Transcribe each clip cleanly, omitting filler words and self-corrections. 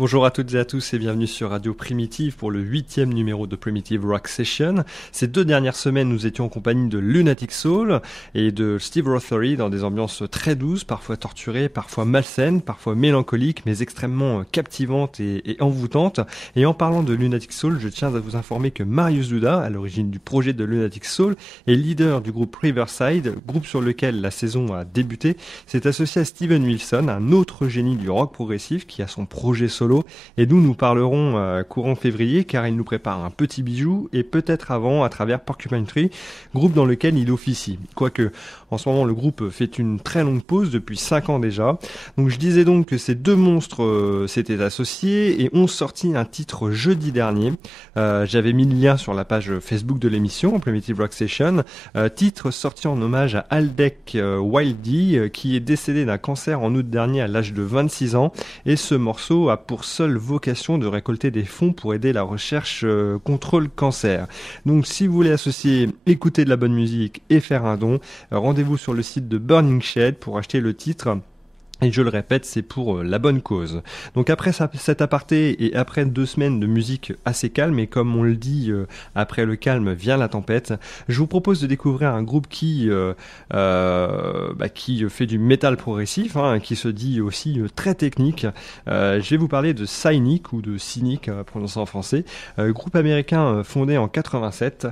Bonjour à toutes et à tous et bienvenue sur Radio Primitive pour le 8e numéro de Primitive Rock Session. Ces 2 dernières semaines, nous étions en compagnie de Lunatic Soul et de Steve Rothery dans des ambiances très douces, parfois torturées, parfois malsaines, parfois mélancoliques, mais extrêmement captivantes et envoûtantes. Et en parlant de Lunatic Soul, je tiens à vous informer que Marius Duda, à l'origine du projet de Lunatic Soul, est leader du groupe Riverside, groupe sur lequel la saison a débuté, s'est associé à Steven Wilson, un autre génie du rock progressif qui a son projet solo. Et nous parlerons courant février car il nous prépare un petit bijou et peut-être avant à travers Porcupine Tree, groupe dans lequel il officie. Quoique en ce moment le groupe fait une très longue pause depuis 5 ans déjà. Donc je disais donc que ces 2 monstres s'étaient associés et ont sorti un titre jeudi dernier. J'avais mis le lien sur la page Facebook de l'émission Primitive Rock Session. Titre sorti en hommage à Aldec Wildy qui est décédé d'un cancer en août dernier à l'âge de 26 ans et ce morceau a pour seule vocation de récolter des fonds pour aider la recherche contre le cancer. Donc si vous voulez associer écouter de la bonne musique et faire un don, rendez-vous sur le site de Burning Shed pour acheter le titre. Et je le répète, c'est pour la bonne cause. Donc après cet aparté et après 2 semaines de musique assez calme, et comme on le dit, après le calme vient la tempête, je vous propose de découvrir un groupe qui fait du métal progressif, qui se dit aussi très technique. Je vais vous parler de Cynic ou de Cynic, prononcé en français, groupe américain fondé en 87.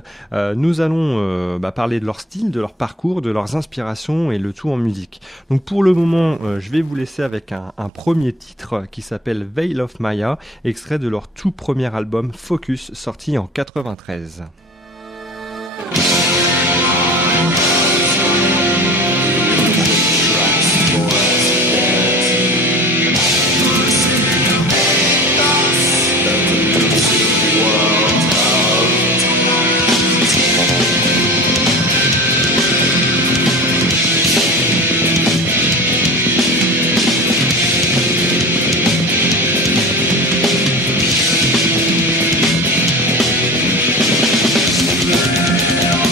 Nous allons parler de leur style, de leur parcours, de leurs inspirations et le tout en musique. Donc pour le moment, je vais vous laisser avec un premier titre qui s'appelle Veil of Maya, extrait de leur tout premier album Focus, sorti en 93. Yeah.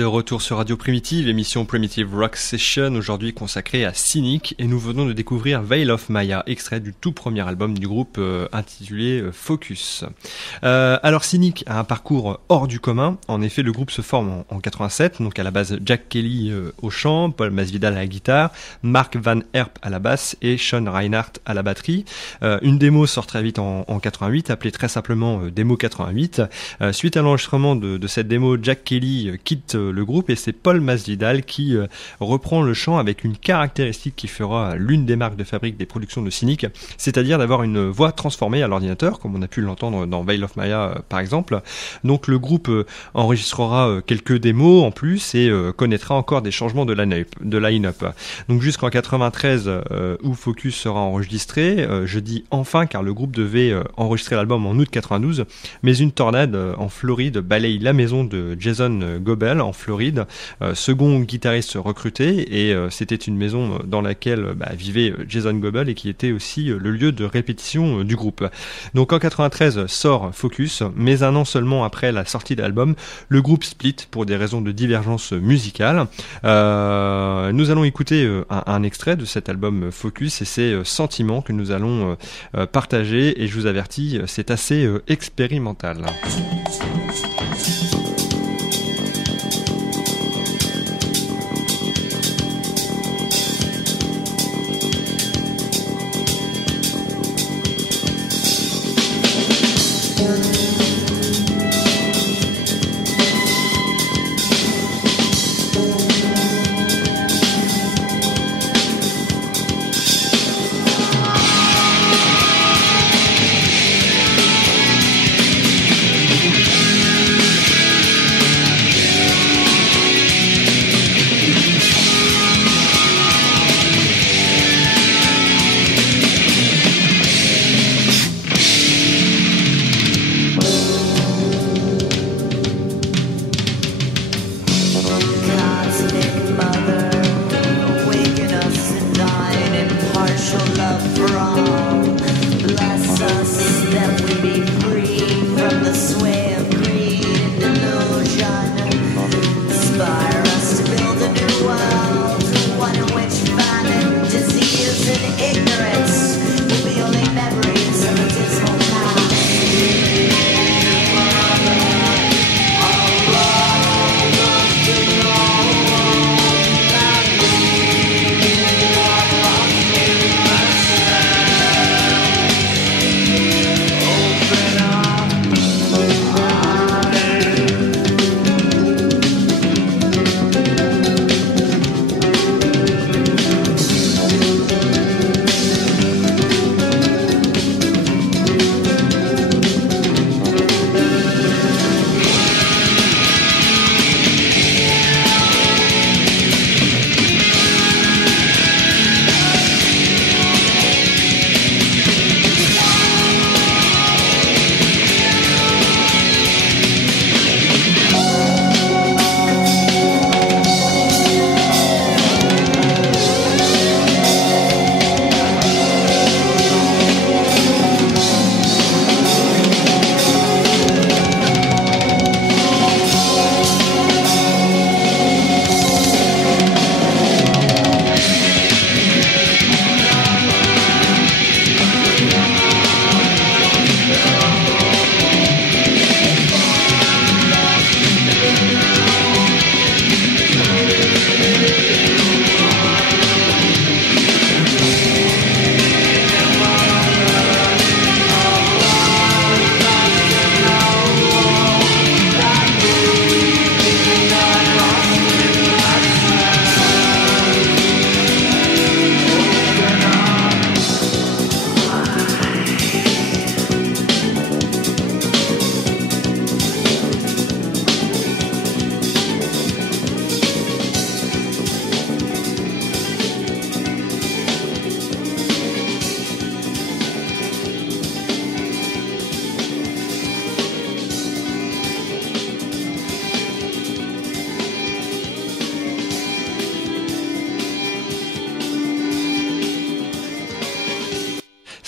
De retour sur Radio Primitive, émission Primitive Rock Session, aujourd'hui consacrée à Cynic, et nous venons de découvrir Veil of Maya, extrait du tout premier album du groupe intitulé Focus. Alors Cynic a un parcours hors du commun. En effet, le groupe se forme en 87, donc à la base Jack Kelly au chant, Paul Masvidal à la guitare, Mark Van Herp à la basse et Sean Reinhardt à la batterie. Une démo sort très vite en 88, appelée très simplement Démo 88. Suite à l'enregistrement de cette démo, Jack Kelly quitte le groupe et c'est Paul Masvidal qui reprend le chant avec une caractéristique qui fera l'une des marques de fabrique des productions de Cynic, c'est-à-dire d'avoir une voix transformée à l'ordinateur, comme on a pu l'entendre dans Veil of Maya par exemple. Donc le groupe enregistrera quelques démos en plus et connaîtra encore des changements de line-up. Donc jusqu'en 93 où Focus sera enregistré, je dis enfin car le groupe devait enregistrer l'album en août 92, mais une tornade en Floride balaye la maison de Jason Goebel en Floride, second guitariste recruté, et c'était une maison dans laquelle vivait Jason Goebel et qui était aussi le lieu de répétition du groupe. Donc en 93 sort Focus, mais un an seulement après la sortie de l'album, le groupe split pour des raisons de divergence musicale. Nous allons écouter un extrait de cet album Focus et c'est Sentiments que nous allons partager, et je vous avertis, c'est assez expérimental.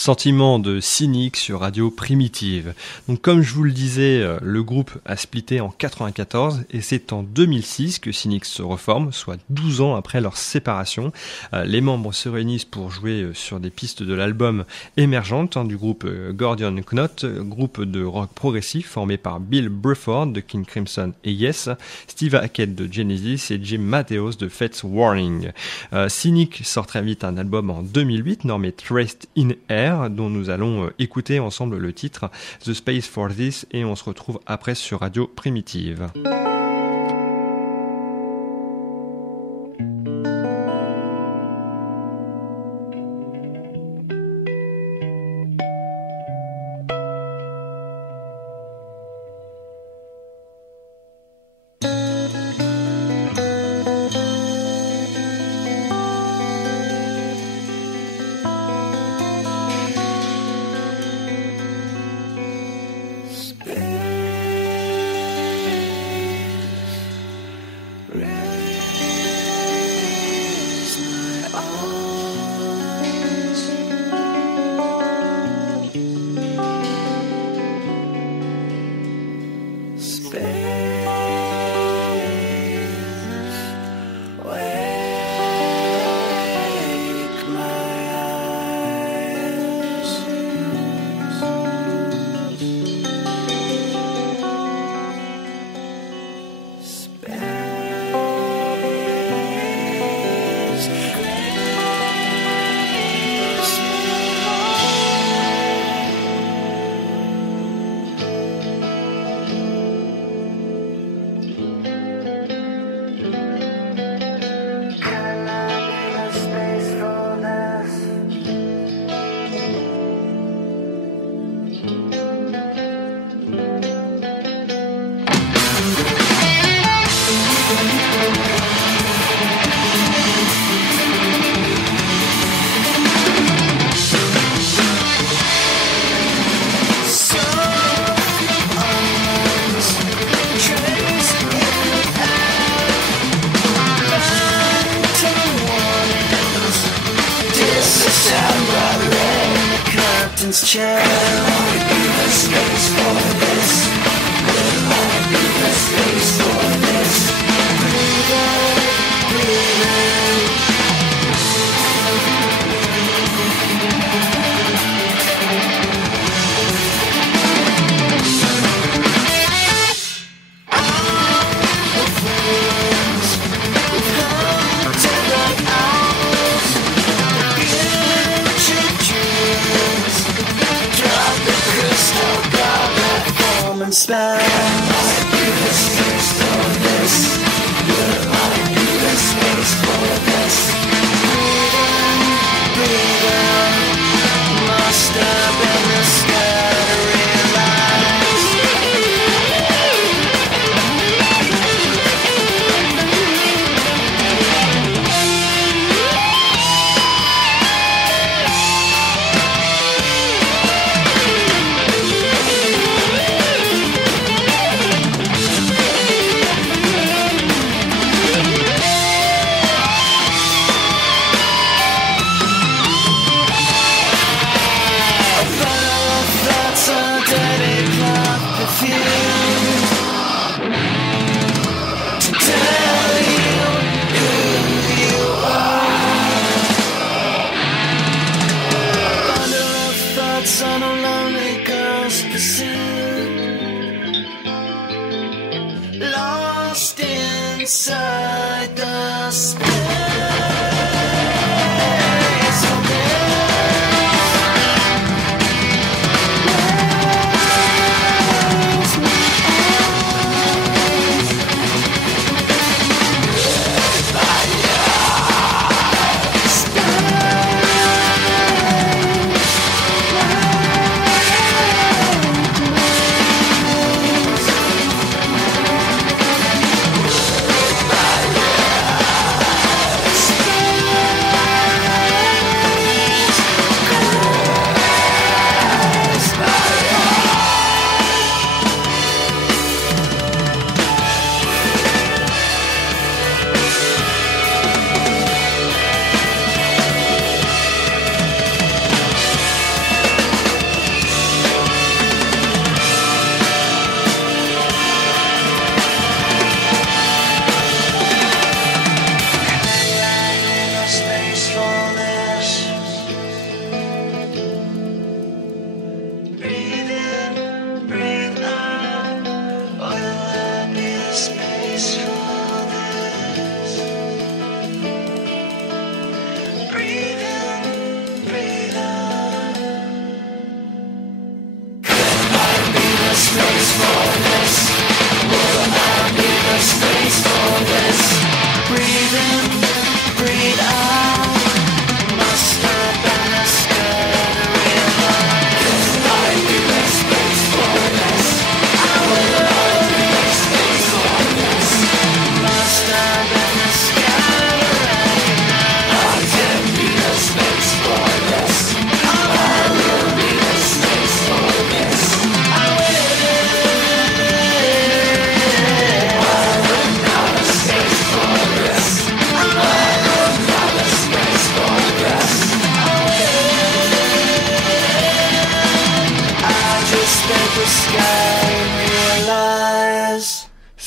Sentiment de Cynic sur Radio Primitive. Donc comme je vous le disais, le groupe a splitté en 94 et c'est en 2006 que Cynic se reforme, soit 12 ans après leur séparation. Les membres se réunissent pour jouer sur des pistes de l'album émergente du groupe Gordian Knot, groupe de rock progressif formé par Bill Bruford de King Crimson et Yes, Steve Hackett de Genesis et Jim Mateos de Fates Warning. Cynic sort très vite un album en 2008 nommé Traced in Air, dont nous allons écouter ensemble le titre The Space for This, et on se retrouve après sur Radio Primitive.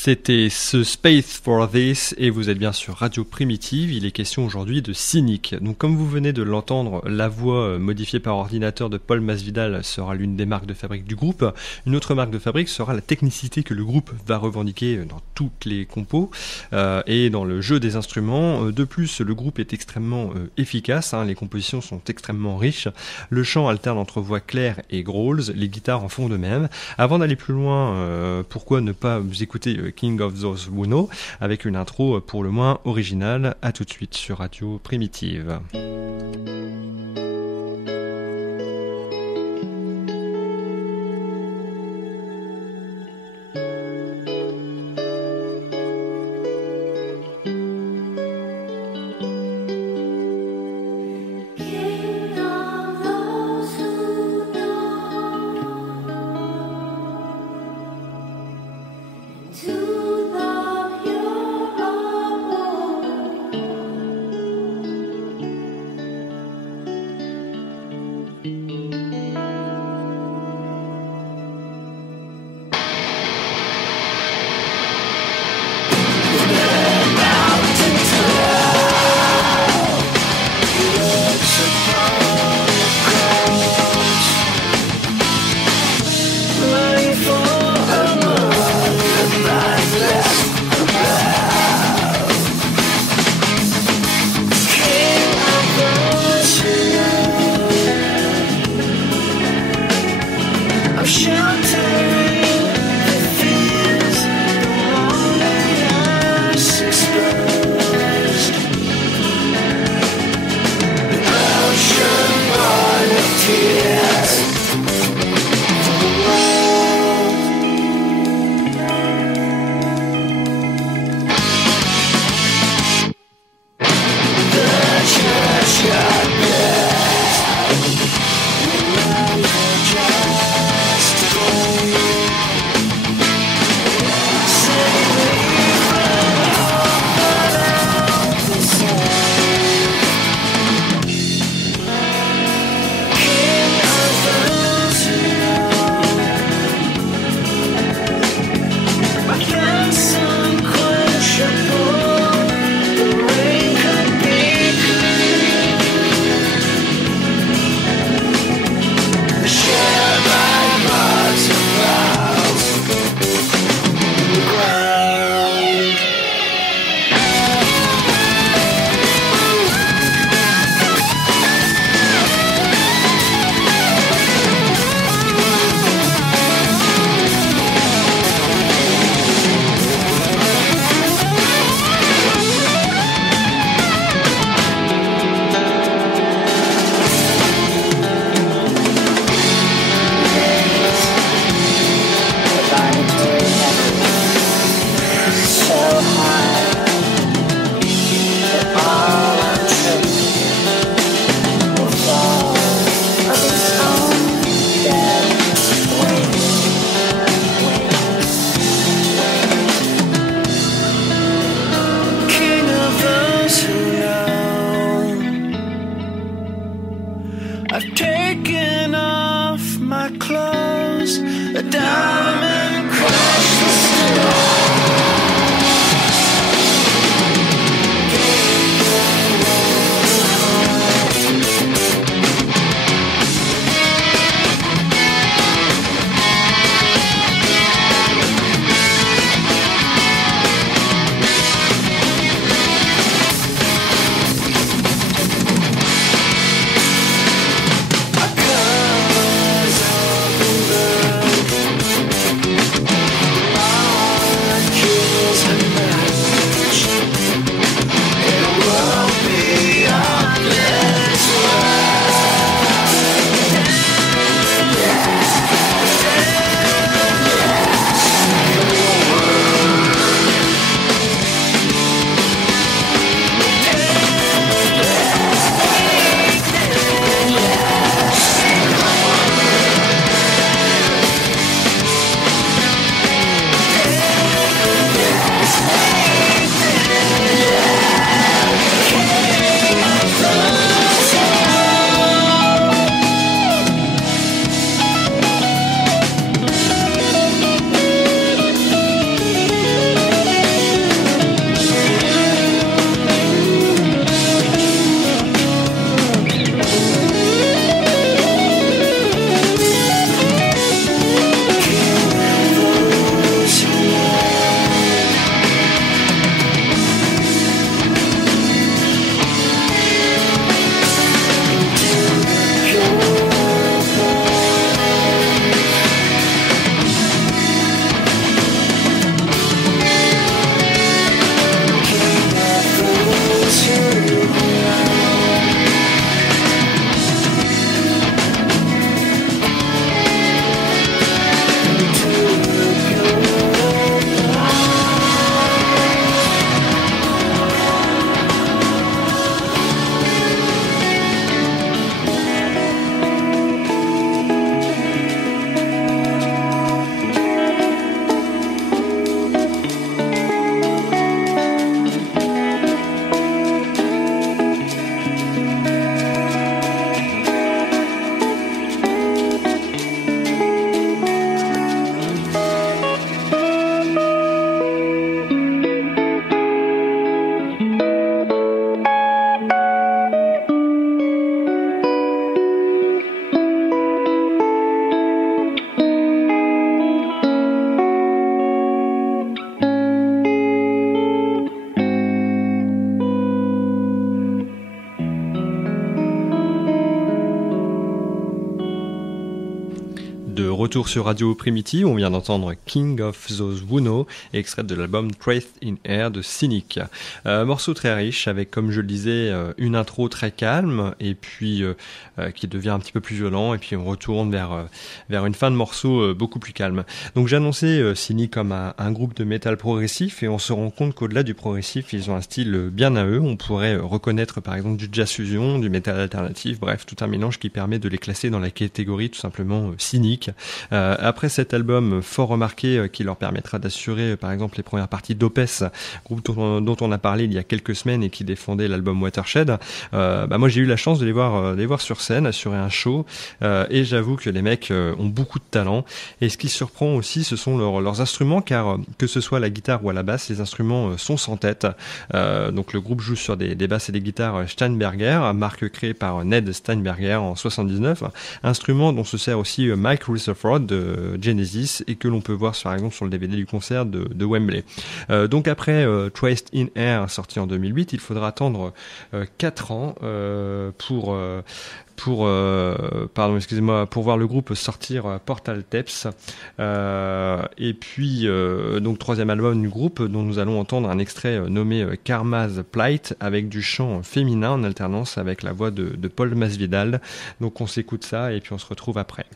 C'était ce Space for This et vous êtes bien sur Radio Primitive. Il est question aujourd'hui de Cynic. Donc comme vous venez de l'entendre, la voix modifiée par ordinateur de Paul Masvidal sera l'une des marques de fabrique du groupe. Une autre marque de fabrique sera la technicité que le groupe va revendiquer dans toutes les compos et dans le jeu des instruments. De plus, le groupe est extrêmement efficace, les compositions sont extrêmement riches. Le chant alterne entre voix claires et growls, les guitares en font de même. Avant d'aller plus loin, pourquoi ne pas vous écouter King of Those Who Know avec une intro pour le moins originale. À tout de suite sur Radio Primitive. De retour sur Radio Primitive, on vient d'entendre King of Those Who Know, extrait de l'album Traced in Air de Cynic. Morceau très riche avec, comme je le disais, une intro très calme et puis qui devient un petit peu plus violent et puis on retourne vers une fin de morceau beaucoup plus calme. Donc j'ai annoncé Cynic comme un groupe de métal progressif et on se rend compte qu'au-delà du progressif, ils ont un style bien à eux. On pourrait reconnaître par exemple du jazz fusion, du métal alternatif, bref, tout un mélange qui permet de les classer dans la catégorie tout simplement cynique. Après cet album fort remarqué qui leur permettra d'assurer par exemple les premières parties d'Opeth, groupe dont on a parlé il y a quelques semaines et qui défendait l'album Watershed, moi j'ai eu la chance de les voir sur scène, assurer un show, et j'avoue que les mecs ont beaucoup de talent. Et ce qui surprend aussi, ce sont leurs instruments, car que ce soit la guitare ou à la basse, les instruments sont sans tête. Donc le groupe joue sur des basses et des guitares Steinberger, marque créée par Ned Steinberger en 79, instrument dont se sert aussi Mike Rutherford de Genesis et que l'on peut voir par exemple sur le DVD du concert de Wembley. Donc après Traced in Air sorti en 2008, il faudra attendre 4 ans pour voir le groupe sortir Portal Tapes, et puis donc troisième album du groupe dont nous allons entendre un extrait nommé Karma's Plight avec du chant féminin en alternance avec la voix de Paul Masvidal. Donc on s'écoute ça et puis on se retrouve après.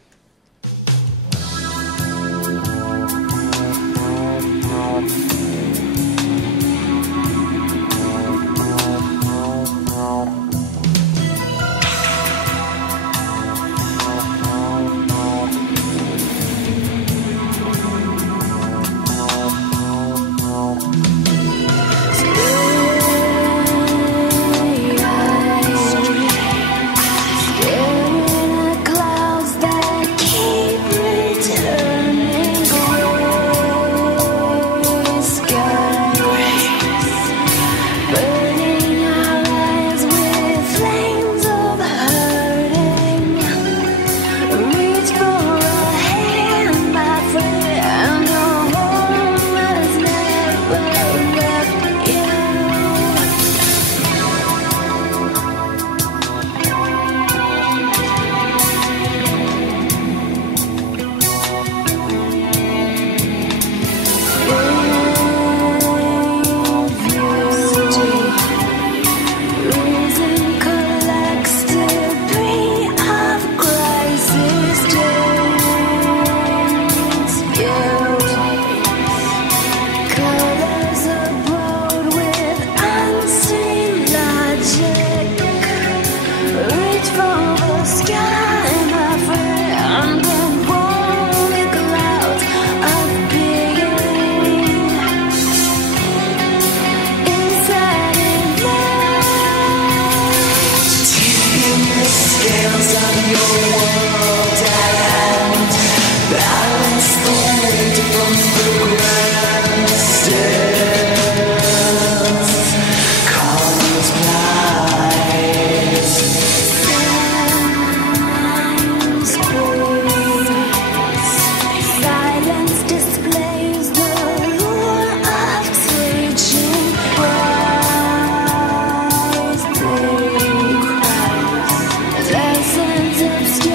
Lessons of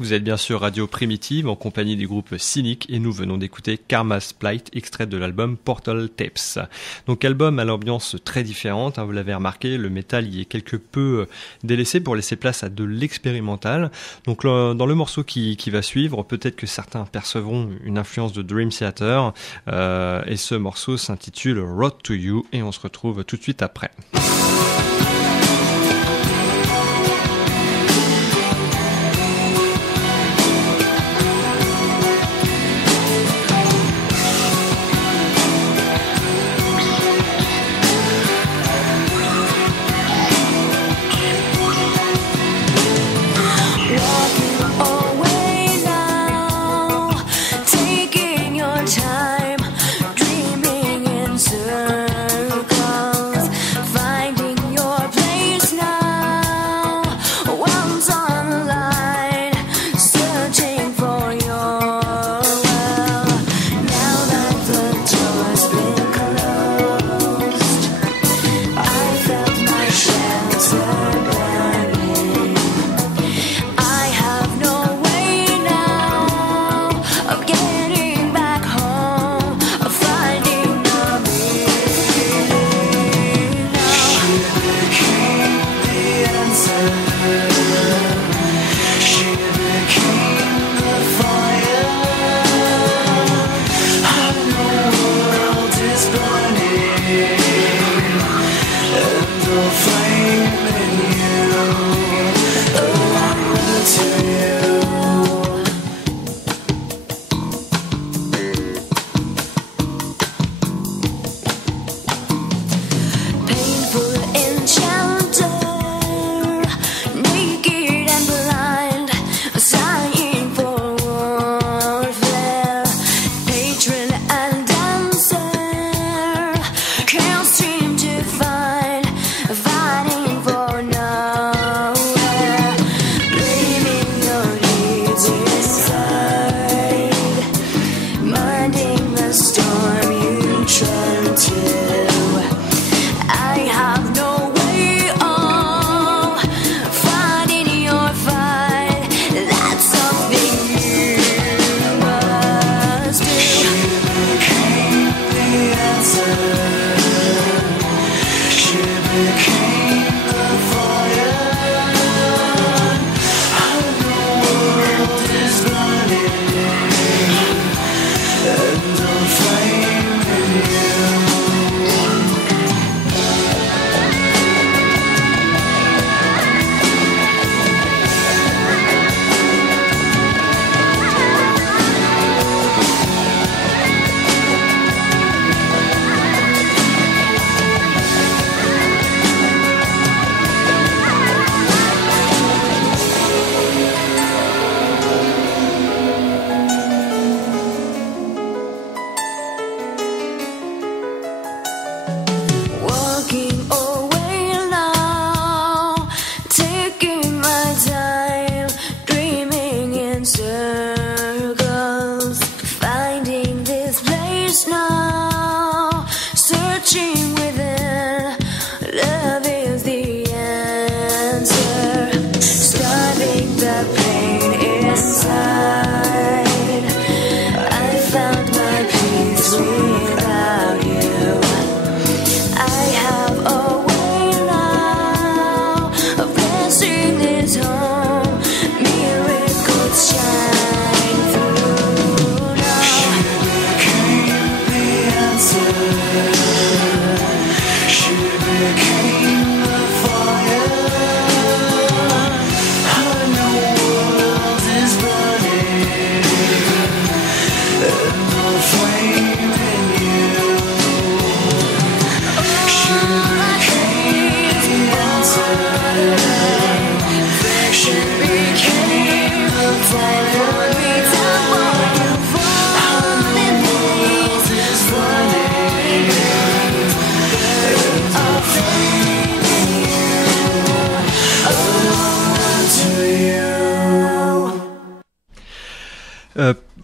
Vous êtes bien sûr Radio Primitive en compagnie du groupe Cynic et nous venons d'écouter Karma's Plight, extrait de l'album Portal Tapes. Donc album à l'ambiance très différente, vous l'avez remarqué, le métal y est quelque peu délaissé pour laisser place à de l'expérimental. Donc dans le morceau qui va suivre, peut-être que certains percevront une influence de Dream Theater et ce morceau s'intitule Road to You et on se retrouve tout de suite après. Can't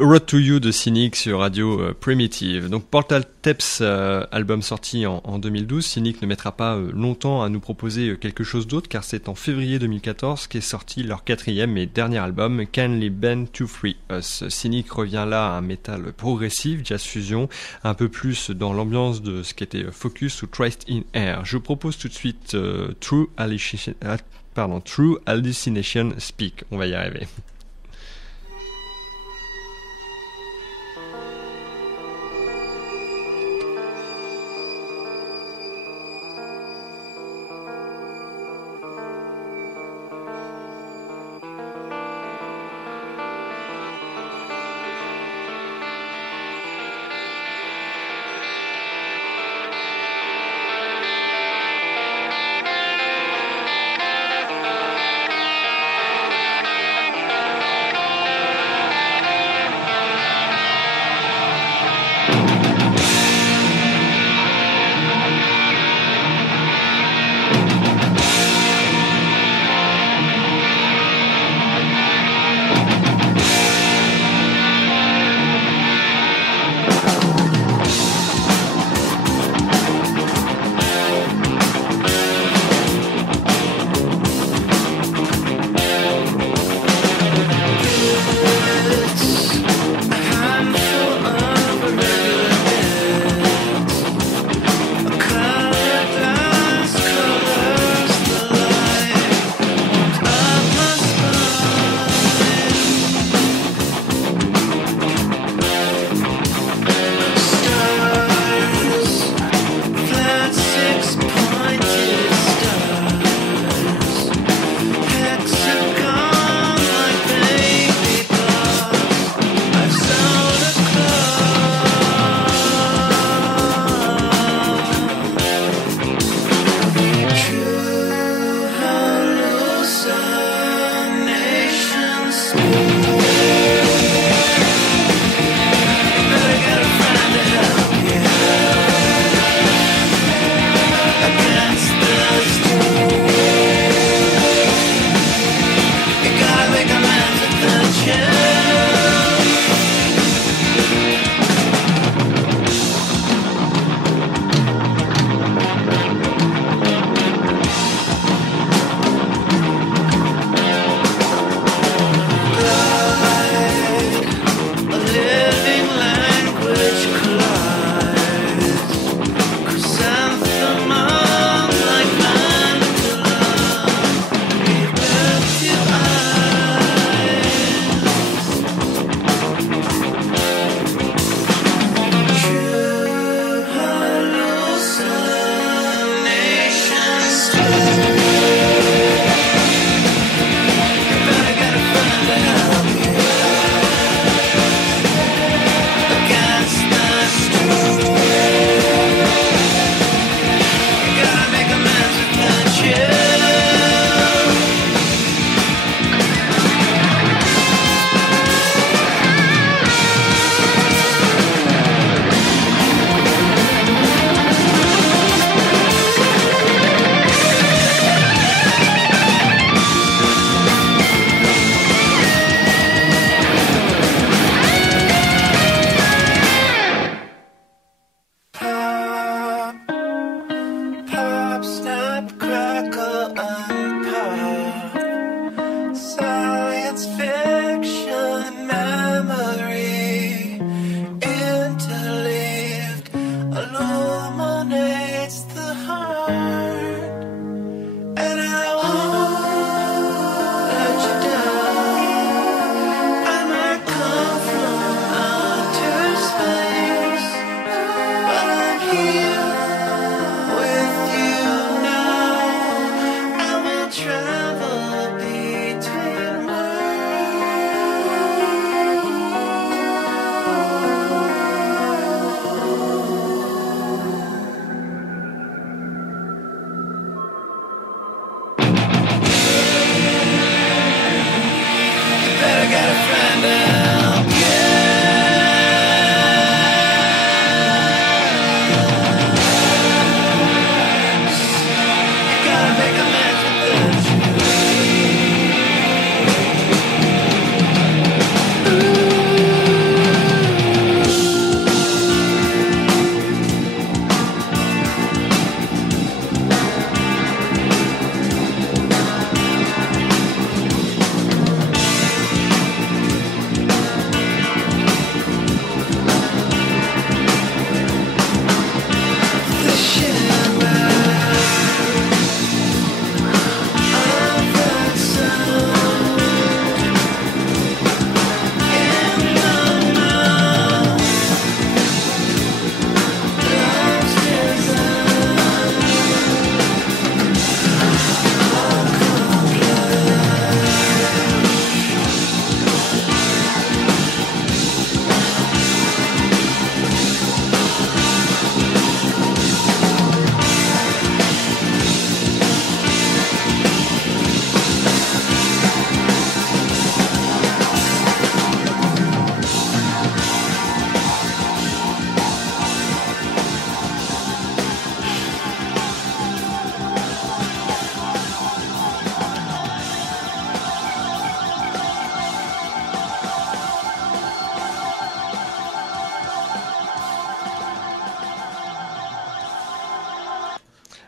Road to You de Cynic sur Radio Primitive. Donc Portal Tapes, album sorti en 2012. Cynic ne mettra pas longtemps à nous proposer quelque chose d'autre car c'est en février 2014 qu'est sorti leur quatrième et dernier album, Kindly Bend to Free Us. Cynic revient là à un métal progressif, jazz fusion, un peu plus dans l'ambiance de ce qu'était Focus ou Traced in Air. Je vous propose tout de suite True Hallucination Speak. On va y arriver.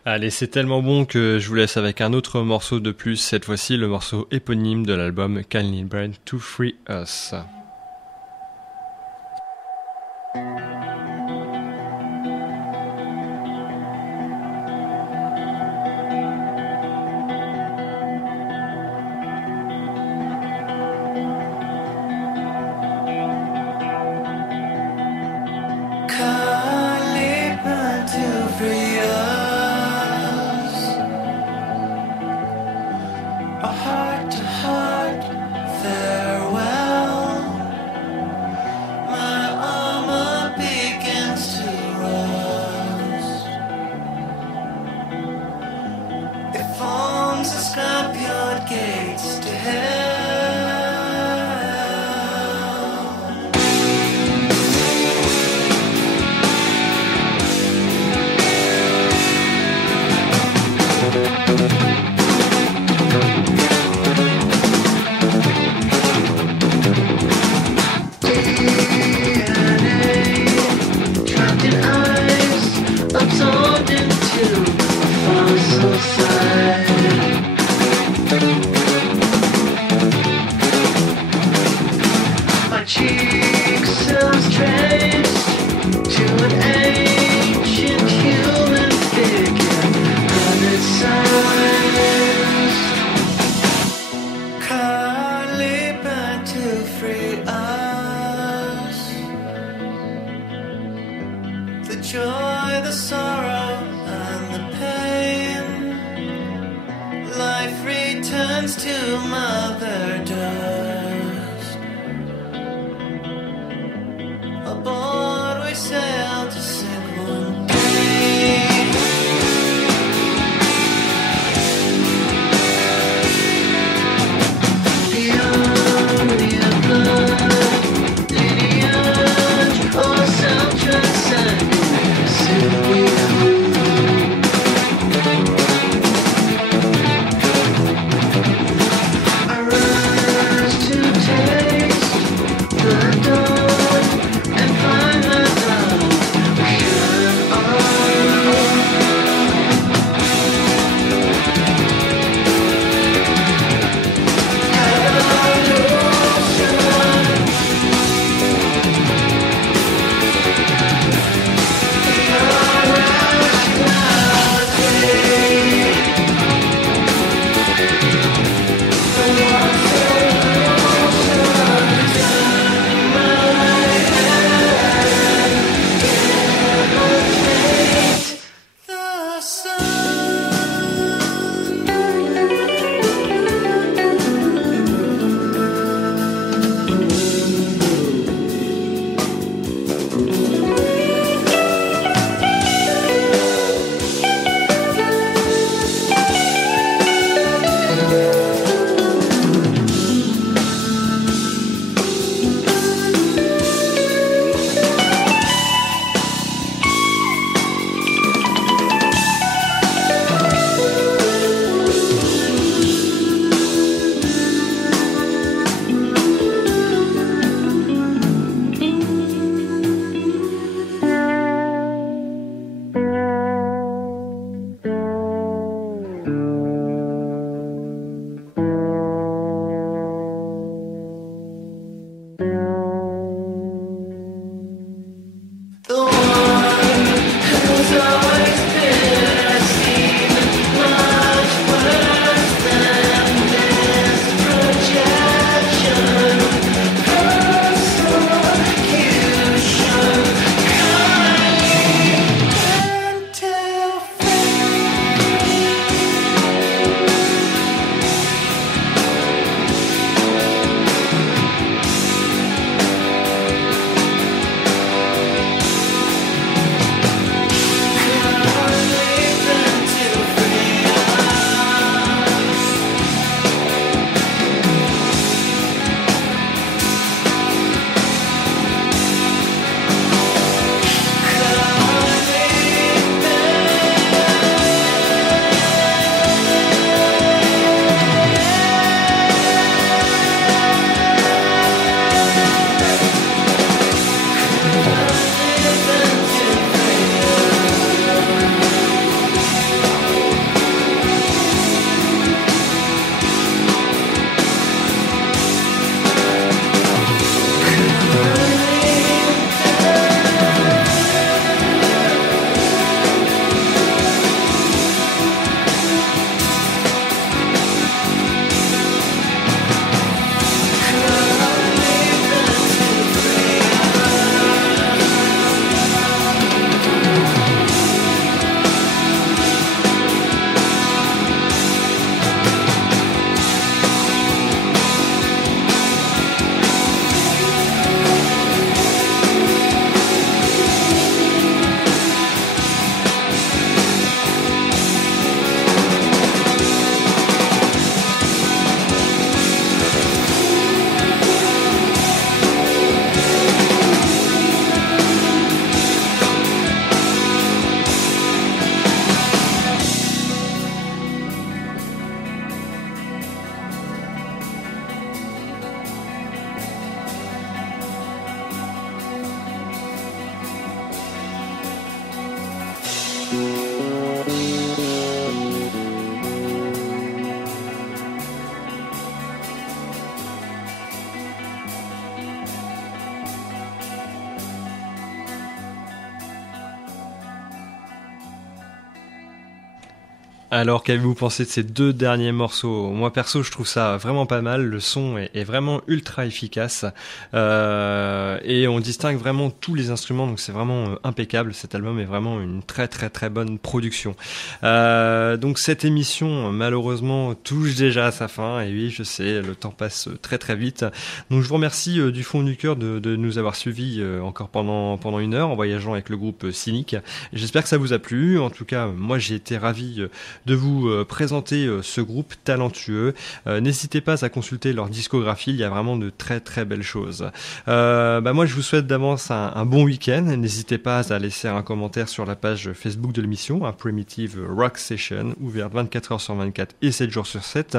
Allez, c'est tellement bon que je vous laisse avec un autre morceau de plus, cette fois-ci le morceau éponyme de l'album Kyle Brand to Free Us. I run Alors, qu'avez-vous pensé de ces deux derniers morceaux? Moi, perso, je trouve ça vraiment pas mal. Le son est vraiment ultra efficace. Et on distingue vraiment tous les instruments, donc c'est vraiment impeccable. Cet album est vraiment une très très très bonne production. Donc cette émission, malheureusement, touche déjà à sa fin. Et oui, je sais, le temps passe très très vite. Donc je vous remercie du fond du cœur de nous avoir suivis encore pendant une heure en voyageant avec le groupe Cynic. J'espère que ça vous a plu. En tout cas, moi j'ai été ravi de vous présenter ce groupe talentueux. N'hésitez pas à consulter leur discographie, il y a vraiment de très très belles choses. Moi je vous souhaite d'avance un bon week-end. N'hésitez pas à laisser un commentaire sur la page Facebook de l'émission, Primitive Rock Session, ouverte 24 heures sur 24 et 7 jours sur 7.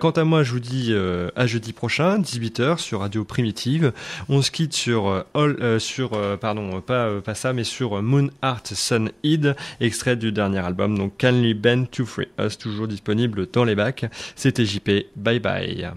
Quant à moi, je vous dis à jeudi prochain, 18h sur Radio Primitive. On se quitte sur sur Moon Art Sun Id, extrait du dernier album, donc Kindly Bend to Free Us, toujours disponible dans les bacs. C'était JP, bye bye.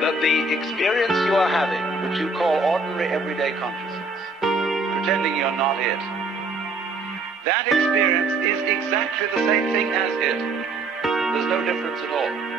That the experience you are having, which you call ordinary everyday consciousness, pretending you're not it, that experience is exactly the same thing as it. There's no difference at all.